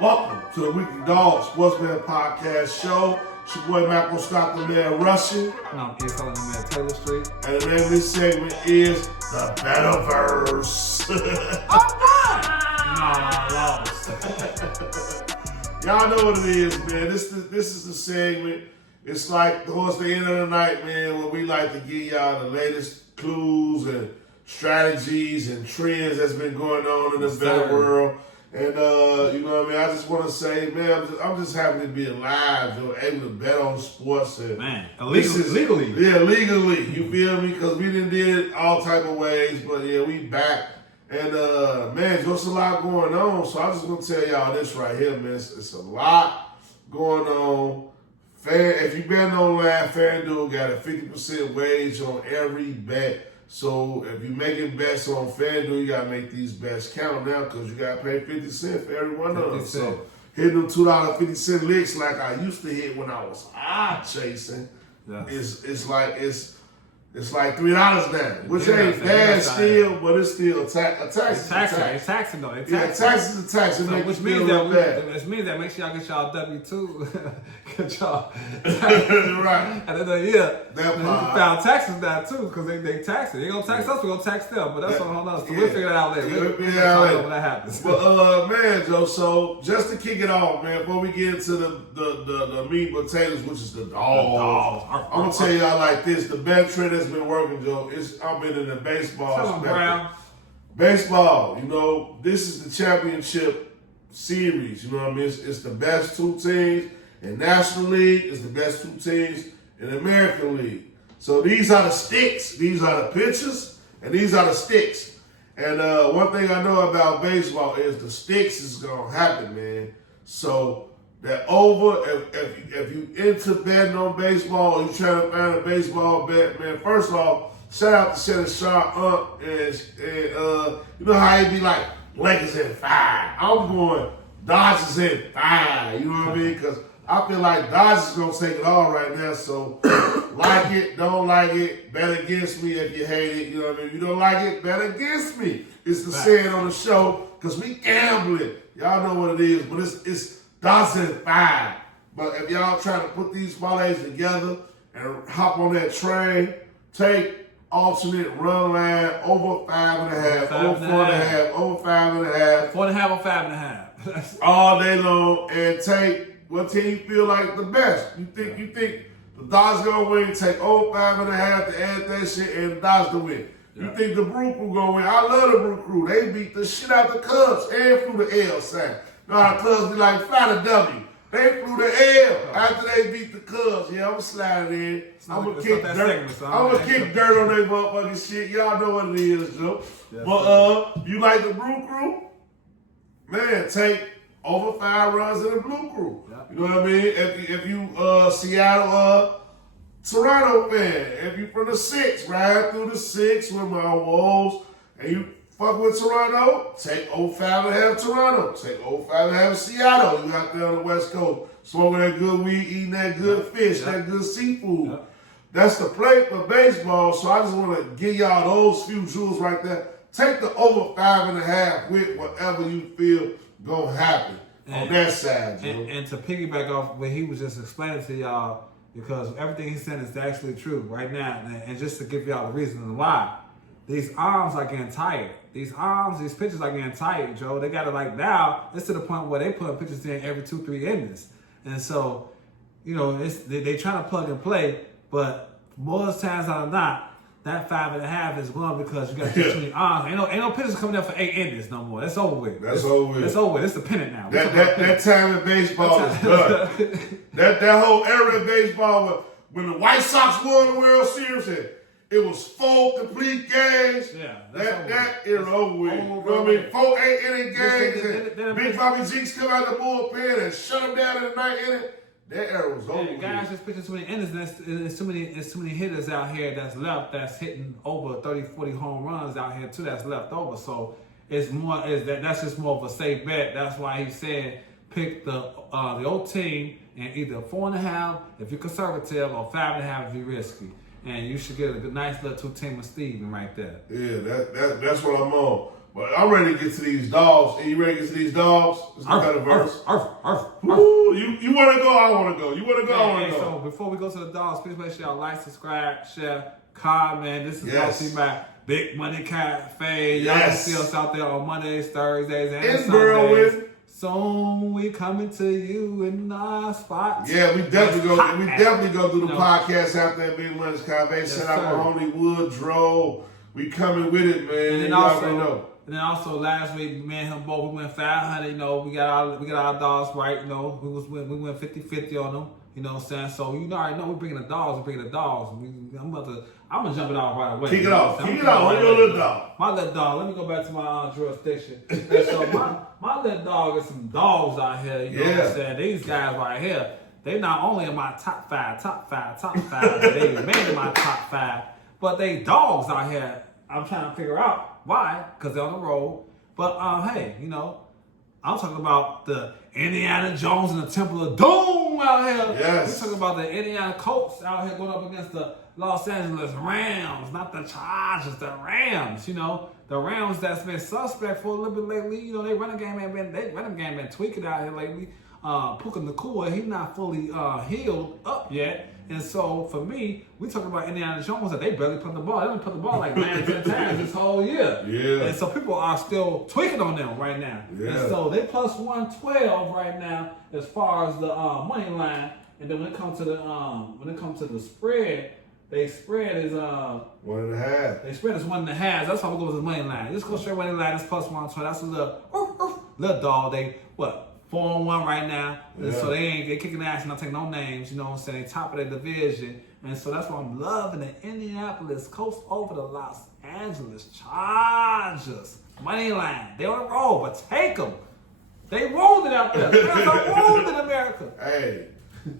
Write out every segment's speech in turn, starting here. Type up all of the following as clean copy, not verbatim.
Welcome to the Weekly Dog Sportsman Podcast Show. It's your boy Macro Scott, the man Russian. And I'm East Calling the man Taylor Street. And the name of this segment is the BetaVERSE. Y'all know what it is, man. This is the segment. It's like towards the end of the night, man, where we like to give y'all the latest clues and strategies and trends that's been going on in this better world. And, you know what I mean? I just want to say, man, I'm just happy to be alive, able to bet on sports. And man, legally. Yeah, legally. You feel me? Because we done did all type of ways, but yeah, we back. And, man, there's a lot going on. So I just want to tell y'all this right here, man. It's a lot going on. If you bet online, FanDuel got a 50% wage on every bet. So if you're making bets on FanDuel, you got to make these bets count now because you got to pay 50 cents for every one of them. So hitting them $2.50 licks like I used to hit when I was chasing, it's like $3 now, which ain't bad still, but it's still a tax. It's taxing though. Tax is a tax. So which means that make sure y'all get y'all W-2. Get y'all right. At the end of the year, you found taxes now too, because they tax it. They gonna tax us, we gonna tax them. But that's what hold on. So we'll figure that out later. We'll figure that out later when that happens. But man, Joe. So just to kick it off, man, before we get into the meat and potatoes, which is the dogs, I'm gonna tell y'all like this: the bet trend has been working, Joe. I've been in the baseball. Baseball, you know, this is the championship series. You know what I mean? It's the best two teams in National League. It's the best two teams in American League. So these are the sticks. These are the pitchers, and these are the sticks. And one thing I know about baseball is the sticks is gonna happen, man. So that over, if you into betting on baseball, you trying to find a baseball bet, man. First off, shout out to Shannon Sharp up, and you know how he be like Lakers in 5. I'm going Dodgers in 5. You know what I mean? Because I feel like Dodgers gonna take it all right now. So like it, don't like it, bet against me if you hate it. You know what I mean? If you don't like it, bet against me. It's the saying on the show because we gambling. Y'all know what it is, but it's Dodgers in 5. But if y'all trying to put these parlays together and hop on that train, take alternate run line over 5.5, over 4.5, over 5.5. 4.5 or 5.5. all day long, and take what team you feel like the best. You think the Dodgers gonna win, take over 5.5 to add that shit, and the Dodgers to win. Yeah. You think the Brew Crew gonna win. I love the Brew Crew. They beat the shit out the Cubs and flew the L sign. You know how the Cubs be like, fly the W. They flew the L after they beat the Cubs. Yeah, I'm sliding in. I'm gonna kick dirt. I'm gonna kick dirt on their motherfucking shit. Y'all know what it is, Joe. Yes, but you like the Brew Crew? Man, take over 5 runs in the Blue Crew. Yeah. You know what I mean? If you Seattle Toronto fan, if you from the 6, ride through the 6 with my Wolves, and you fuck with Toronto, take 5.5 Toronto. Take 5.5 Seattle. You out there on the West Coast, smoking that good weed, eating that good fish, that good seafood. Yeah. That's the play for baseball. So I just want to give y'all those few jewels right there. Take the over 5.5 with whatever you feel gonna happen on that side, Joe. And to piggyback off what he was just explaining to y'all, because everything he's saying is actually true right now, and just to give y'all the reason why. These arms are getting tired. These pitchers are getting tired, Joe. They got to now, it's to the point where they put pitchers in every 2-3 innings. And so, you know, they trying to plug and play, but most times out of not, that 5.5 is gone because you got too many arms. Ain't no pitchers coming up for 8 innings no more. That's over with. It's over with. It's the pennant now. That time in baseball is done. that whole era of baseball when the White Sox won the World Series, it was 4 complete games. Yeah, that era over with. You know what I mean? 4 8-inning games. And Big Bobby Jeeks come out the bullpen and shut them down in the 9th inning. That era was over. Guys just pitching too many innings. There's too many hitters out here that's left that's hitting over 30, 40 home runs out here too that's left over. So it's more that's just more of a safe bet. That's why he said pick the old team and either 4.5 if you're conservative or 5.5 if you're risky. And you should get a nice little 2-teamer Steven right there. Yeah, that's what I'm on. But I'm ready to get to these dogs. And you ready to get to these dogs? It's the BetaVERSE. Ooh, you want to go? I want to go. You want to go? I want to go. So before we go to the dogs, please make sure y'all like, subscribe, share, comment. This is brought to you by Big Money Cafe. Y'all can see us out there on Mondays, Thursdays, and Sundays. Soon we coming to you in our spots. Yeah, we definitely go do the podcast out there at Big Money Cafe. Shout out my homie Woodrow. We coming with it, man. And then also last week, me and him both, we went 500. You know, we got our dogs right. You know, we went 50-50 on them. You know what I'm saying? So you already know we're bringing the dogs. I'm gonna jump it off right away. Kick it off. Kick it off. Your little dog. My little dog. Let me go back to my jurisdiction. And so my little dog is some dogs out here. You know what I'm saying? These guys right here, they not only in my top five. They made in my top 5, but they dogs out here. I'm trying to figure out why, because they're on the road. But hey, you know, I'm talking about the Indiana Jones and the Temple of Doom out here. Yes. We're talking about the Indiana Colts out here going up against the Los Angeles Rams, not the Chargers, the Rams. You know, the Rams that's been suspect for a little bit lately. You know, their running game been tweaking out here lately. Puka Nakua, he's not fully healed up yet. And so for me, we talking about Indiana Jones that they barely put the ball. They only put the ball like 9-10 times this whole year. Yeah. And so people are still tweaking on them right now. Yeah. And so they plus 112 right now as far as the money line. And then when it comes to the spread, they spread is 1.5. They spread is 1.5. That's how we go with the money line. Just go straight money line. It's plus 112. That's a little dog. They 4-1 right now. And so they kicking ass and not taking no names, you know what I'm saying? They top of their division. And so that's why I'm loving the Indianapolis Colts over the Los Angeles Chargers. Money line. They on the roll, but take them. They rolled it out there. Fans are rolled in America. Hey,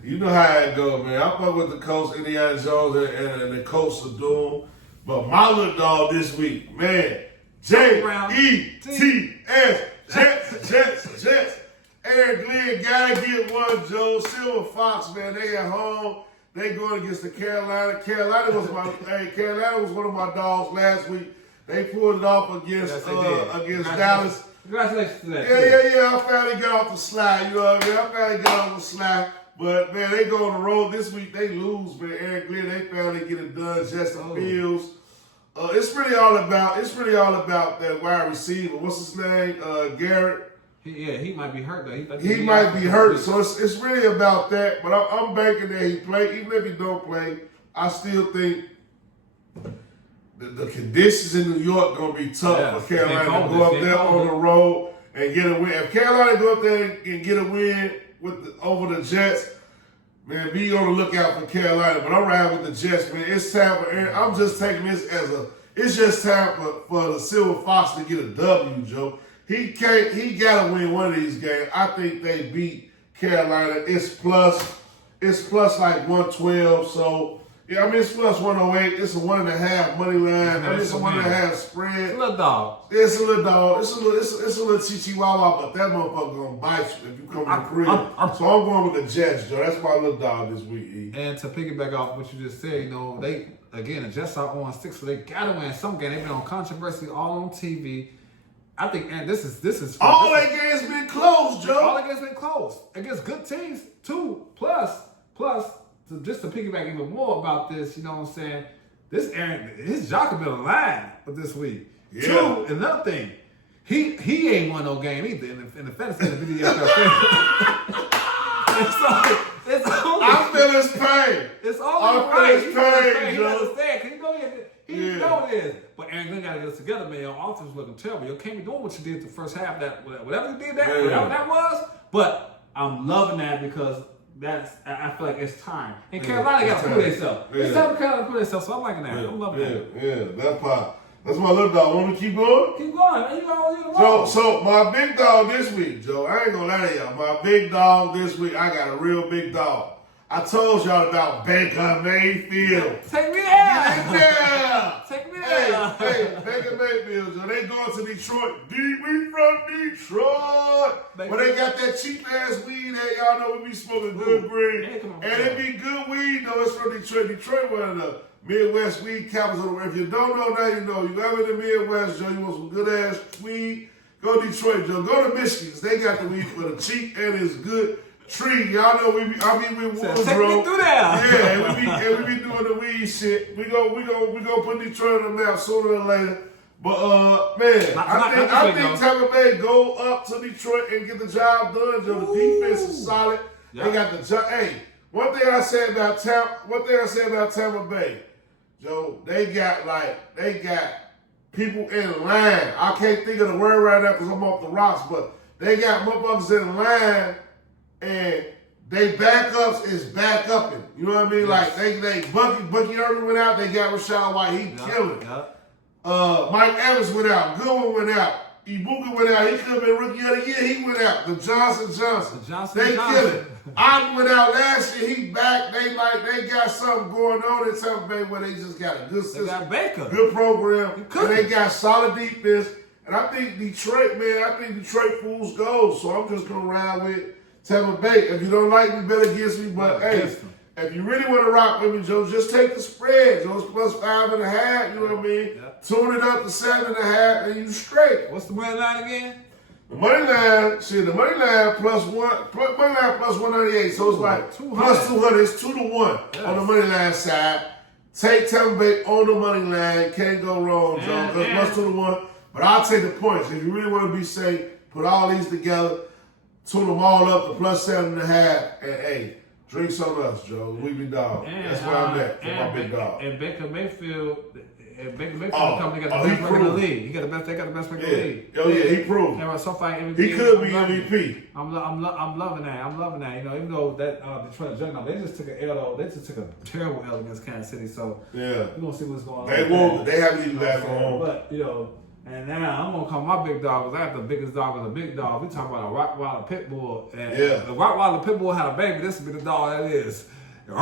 you know how it go, man. I fuck with the Colts, Indiana Jones, and the Colts of Doom. But my little dog this week, man, Jets, Jets. Eric Glenn gotta get one, Joe. Silver Fox, man, they at home. They going against the Carolina. Carolina was one of my dogs last week. They pulled it off against Dallas. Congratulations to that. Yeah. I finally got off the slide. You know what I mean? But man, they go on the road this week. They lose, man. Eric Glenn, they finally get it done. Justin Fields. It's really all about that wide receiver. What's his name? Garrett. He might be hurt though. He might be hurt, so it's really about that. But I'm banking that he play. Even if he don't play, I still think the conditions in New York gonna be tough for Carolina to go up there on the road and get a win. If Carolina go up there and get a win over the Jets, man, be on the lookout for Carolina. But I'm riding with the Jets, man. It's time for Aaron. I'm just taking this it's just time for the Silver Fox to get a W, Joe. He gotta win one of these games. I think they beat Carolina. It's plus like 112. So yeah, I mean it's plus 108. It's a 1.5 money line. It's a 1.5 spread. It's a little dog. It's a little dog. It's a little chihuahua, but that motherfucker gonna bite you if you come to the crib. So I'm going with the Jets, Joe. That's my little dog this week. E. And to piggyback off what you just said, you know, the Jets are on 6, so they gotta win some game. They've been on controversy all on TV. I think, and this is all that games been close, Joe. All that games been close against good teams too. Plus, just to piggyback even more about this, you know what I'm saying? This Aaron, his jock been alive for this week. Yeah. 2, another thing, he ain't won no game either in the fantasy video. I feel his pain. It's only right. He understand, because he know it is. But Aaron Glenn got to get us together, man. Your offense was looking terrible. You can't be doing what you did the first half. Whatever you did whatever that was. But I'm loving that because I feel like it's time. And Carolina got to prove themselves. It's time for Carolina to prove themselves. So I'm liking that. I'm loving that. Yeah, that part. That's my little dog. Want me to keep going? Keep going, man. You So my big dog this week, Joe, I ain't gonna lie to y'all. My big dog this week, I got a real big dog. I told y'all about Baker Mayfield. Take me there. Yeah. Take me there. Hey, Baker Mayfield, Joe. They going to Detroit. We from Detroit. But they got that cheap ass weed that y'all know we be smoking good green. And it be good weed, though. It's from Detroit. Detroit one of the Midwest weed capitals. If you don't know now, you know. You ever in the Midwest, Joe, you want some good ass weed, go Detroit, Joe. Go to Michigan, 'cause they got the weed for the cheap and it's good tree. Y'all know with Woodrow. Take me through there. Yeah, and we be doing the weed shit. We go put Detroit on the map sooner or later. But man, I think Tampa Bay go up to Detroit and get the job done. Joe, the defense is solid. Yep. They got the job. Hey, one thing I say about Tampa Bay, Joe, they got people in line. I can't think of the word right now because I'm off the rocks, but they got motherfuckers in line and they backups is back upping. You know what I mean? Yes. Like they Bucky Irving went out, they got Rashad White, he killing. Yep. Mike Evans went out, Goodwin went out, Ibuka went out, he could have been rookie of the year, he went out. The Johnson. They killing. I went out last year, he back. They got something going on in Tampa Bay where they just got a good system. They got Baker. Good program. And they got solid defense. And I think Detroit fools gold. So I'm just gonna ride with Tampa Bay. If you don't like me, bet against me. But hey, if you really want to rock with me, Joe, just take the spread. Joe, it's plus 5.5. You know what I mean? Yep. Tune it up to 7.5, and you straight. What's the money line again? The money line plus 198. So it's like 200. Plus 200. It's 2-1 on the money line side. Take Tampa Bay on the money line. Can't go wrong, Joe. Plus 2-1. But I'll take the points. If you really want to be safe, put all these together, tune them all up to plus 7.5, and hey, drinks on us, Joe. We be dog. That's where I'm at for my big dog. And Baker Mayfield company got the best record in the league. They got the best record in the league. Oh yeah, he proved. And so far MVP. He could be MVP. I'm loving that. You know, even though that Detroit Juggernaut, they just took an L though. They just took a terrible L against Kansas City. So yeah, we're gonna see what's going on. They won't. They haven't even back home. But you know. And now I'm gonna call my big dog because I have the biggest dog of the big dog. We talking about a Rottweiler pit bull. And the Rottweiler pit bull had a baby. This would be the dog that is. You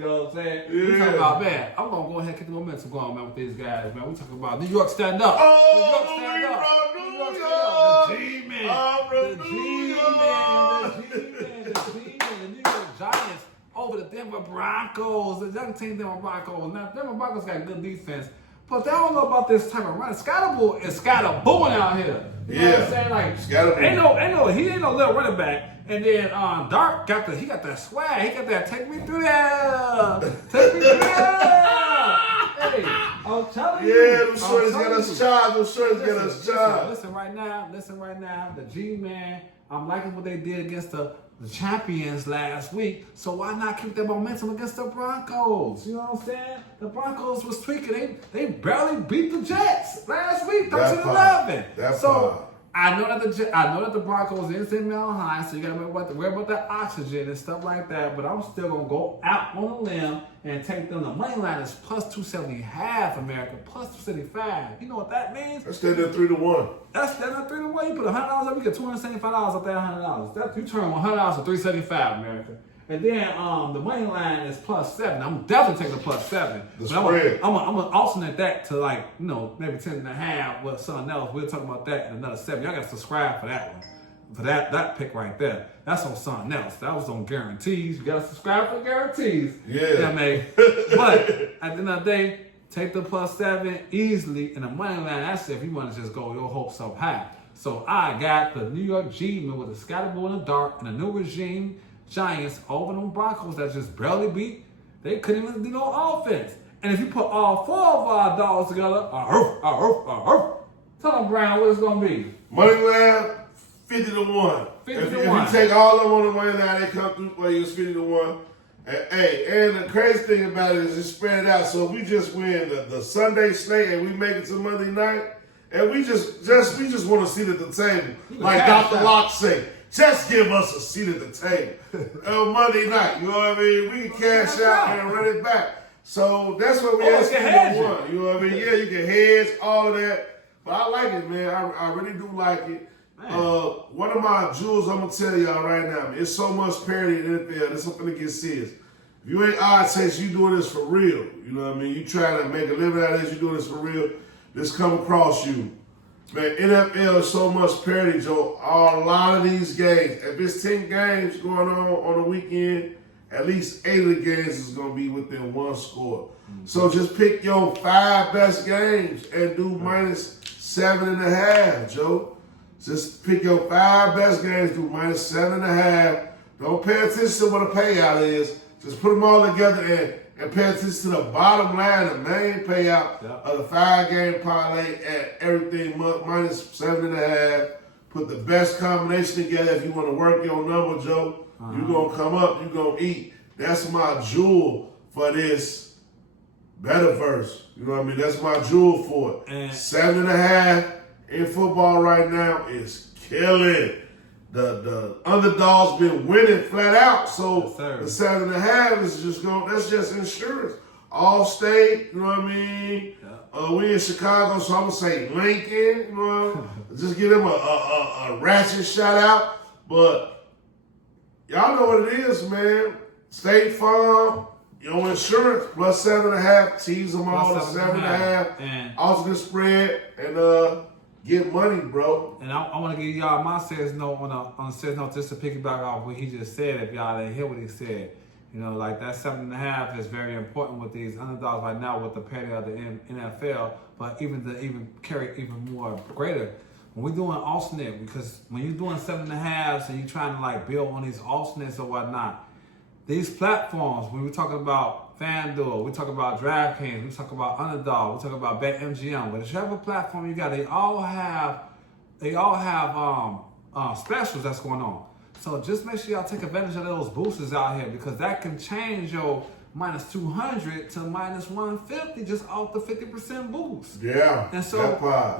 know what I'm saying? Yeah. We talking about, man, I'm gonna go ahead and get the momentum going, man, with these guys, man. We talking about New York stand up. Oh, New York stand up. New York stand up. The G-Man. The New York Giants over the Denver Broncos, the young team Denver Broncos. Now, Denver Broncos got good defense, but they don't know about this type of run. Scatterable is scatterbooing out here. You know what I'm saying? Like, he ain't no little running back. And then Dark got that swag. He got that take me through there. Take me through there. Hey, I'm telling you. Yeah, them shorties got us charged. Listen right now. The G-Man, I'm liking what they did against the champions last week. So why not keep that momentum against the Broncos? You know what I'm saying? The Broncos was tweaking. They barely beat the Jets last week, 13-11. So I know that the Broncos is in Mile High, so you gotta worry about that oxygen and stuff like that. But I'm still gonna go out on a limb and take them. The money line is plus 270.5, America, plus 275. You know what that means? That's still 3-1. That's not 3-1. You put $100 up, you get $275 up there, $100. You turn $100 to $375, America. And then the money line is plus 7. I'm definitely taking the plus 7. The spread. I'm gonna alternate that to maybe 10.5 with something else. We'll talk about that in another 7. Y'all gotta subscribe for that one. For that pick right there. That's on something else. That was on guarantees. You gotta subscribe for guarantees. Yeah. But at the end of the day, take the plus 7 easily in the money line. That's if you want to just go your hopes up high. So I got the New York G-Men with the scatterball in the dark and a new regime. Giants over them Broncos that just barely beat. They couldn't even do no offense. And if you put all 4 of our dogs together, tell them, Brown, what it's going to be. Money line, 50-1. If you take all of them on the money line, they come through for you, it's 50-1. And the crazy thing about it is it's spread out. So if we just win the Sunday slate and we make it to Monday night, and we just want to sit at the table. Like Dr. Locke say. Just give us a seat at the table on Monday night. You know what I mean? We can cash out and run it back. So that's what we ask you to want. You know what I mean? Yeah, you can hedge, all of that. But I like it, man. I really do like it. One of my jewels I'm going to tell y'all right now, man, it's so much parity in the NFL. This is going to get serious. If you ain't odd taste, you doing this for real. You know what I mean? You trying to make a living out of this, you doing this for real. This come across you. Man, NFL is so much parity, Joe. A lot of these games, if it's 10 games going on the weekend, at least 8 of the games is going to be within 1 score. So just pick your 5 best games and do minus 7.5, Joe. Just pick your 5 best games, do minus 7.5. Don't pay attention to what a payout is. Just put them all together and pay attention to the bottom line, the main payout of the 5-game parlay at everything minus 7.5. Put the best combination together. If you want to work your number, Joe, you're going to come up, you're going to eat. That's my jewel for this BetaVERSE. You know what I mean? That's my jewel for it. 7.5 in football right now is killing. The underdog's been winning flat out. So the 7.5 is just that's just insurance. All state, you know what I mean? We in Chicago, so I'm gonna say Lincoln, you know, just give them a ratchet shout out. But y'all know what it is, man. State Farm, your insurance plus 7.5, tease them all to 7.5, alternate spread, and get money, bro. And I want to give y'all my says note on a says note just to piggyback off what he just said. If y'all didn't hear what he said, you know, like that 7.5 is very important with these underdogs right now with the parity of the NFL, but even carry even more greater. When we're doing alternate, because when you're doing 7.5s and you're trying to like build on these alternates or whatnot, these platforms, when we're talking about FanDuel, we talk about DraftKings, we talk about Underdog, we talk about BetMGM, whichever platform you got, they all have specials that's going on. So just make sure y'all take advantage of those boosters out here because that can change your minus 200 to minus 150 just off the 50% boost. Yeah. And so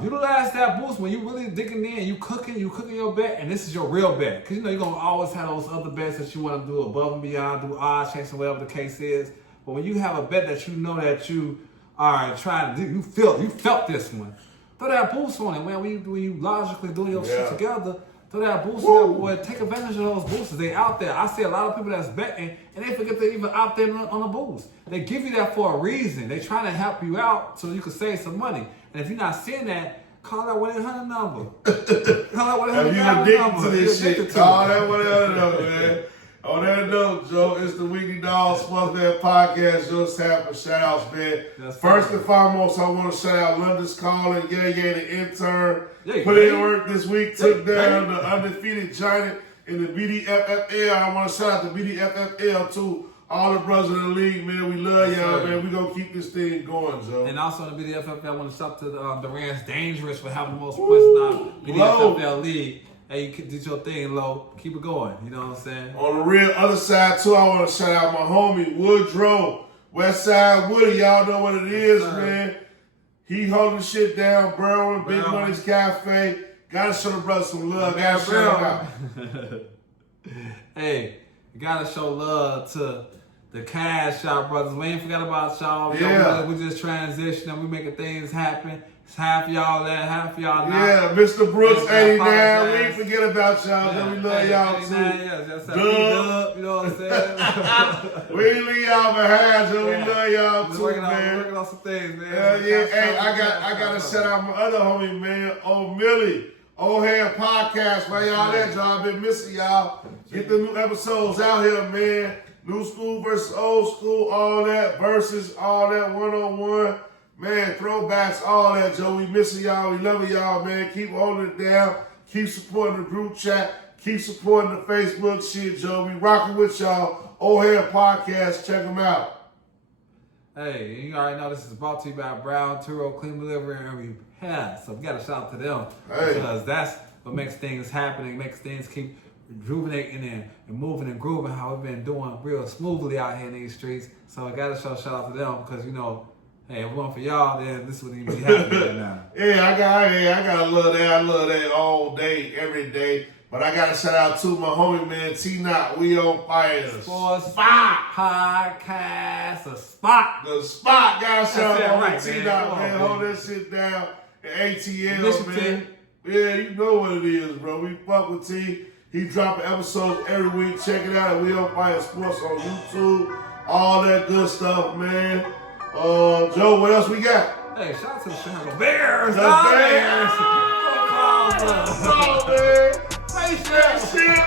utilize that boost when you really digging in, you cooking your bet, and this is your real bet. Because you know you're gonna always have those other bets that you want to do above and beyond, do odds change, whatever the case is. But when you have a bet that you know that you are trying to do, you felt this one, throw that boost on it, man. When you logically doing your shit together, throw that boost on that boy. Take advantage of those boosters. They out there. I see a lot of people that's betting and they forget they're even out there on a boost. They give you that for a reason. They trying to help you out so you can save some money. And if you're not seeing that, call that 1-800 number. Call that 1-800 if you're addicted to this shit, call that 1-800 number, man. On that note, Joe, it's the Weekly Dog Sports Man Podcast. Just having shout outs, man. First and foremost, I want to shout out London's calling, the intern. Put in work this week, took down the undefeated giant in the BDFFL. I want to shout out the BDFFL too. All the brothers in the league, man. We love y'all, man. We gonna keep this thing going, Joe. And also in the BDFFL, I want to shout out to the Rams Dangerous for having the most points in the BDFFL league. Hey, you did your thing, Lo. Keep it going. You know what I'm saying? On the real other side, too, I want to shout out my homie, Woodrow. Westside Woody. Y'all know what it is, man. He holding shit down, Berwin, Big Money's Cafe. Gotta show the brothers some love. Gotta shout him out. Hey, you gotta show love to the Cash Shop brothers. We ain't forgot about y'all. Yeah. We just transitioning. We making things happen. It's half y'all there, half y'all not. Yeah, Mr. Brooks 89. We ain't forget about y'all. Yeah. We love y'all too. Dub, you know what I'm saying? We ain't leave y'all behind, so we love y'all too, man. Working on some things, man. Yeah. Hey, I gotta shout out my other homie, man, old Millie. Old Hair Podcast, where y'all at, y'all? I've been missing y'all. Get the new episodes out here, man. New school versus old school, all that, versus all that, one-on-one. Man, throwbacks, all that, Joe. We missing y'all. We love y'all, man. Keep holding it down. Keep supporting the group chat. Keep supporting the Facebook shit, Joe. We rocking with y'all. Old Hair Podcast. Check them out. Hey, you already know this is brought to you by Brown Turo Clean Delivery and Repair. So we got to shout out to them because that's what makes things happen, makes things keep rejuvenating and moving and grooving how we've been doing real smoothly out here in these streets. So I got to shout out to them because, you know, hey, if it wasn't for y'all, then this wouldn't even be happening right now. Yeah, I gotta love that. I love that all day, every day. But I gotta shout out to my homie, man, T-Knot. We on fire. Sports Podcast, the spot. The spot. Gotta shout out to T-Knot, man. Hold that shit down. And ATL, man. Yeah, you know what it is, bro. We fuck with T. He dropping episodes every week. Check it out. We on Fire Sports on YouTube. All that good stuff, man. Joe, what else we got? Hey, shout out to the Chicago Bears. The Bears. Oh, man. Face that shit.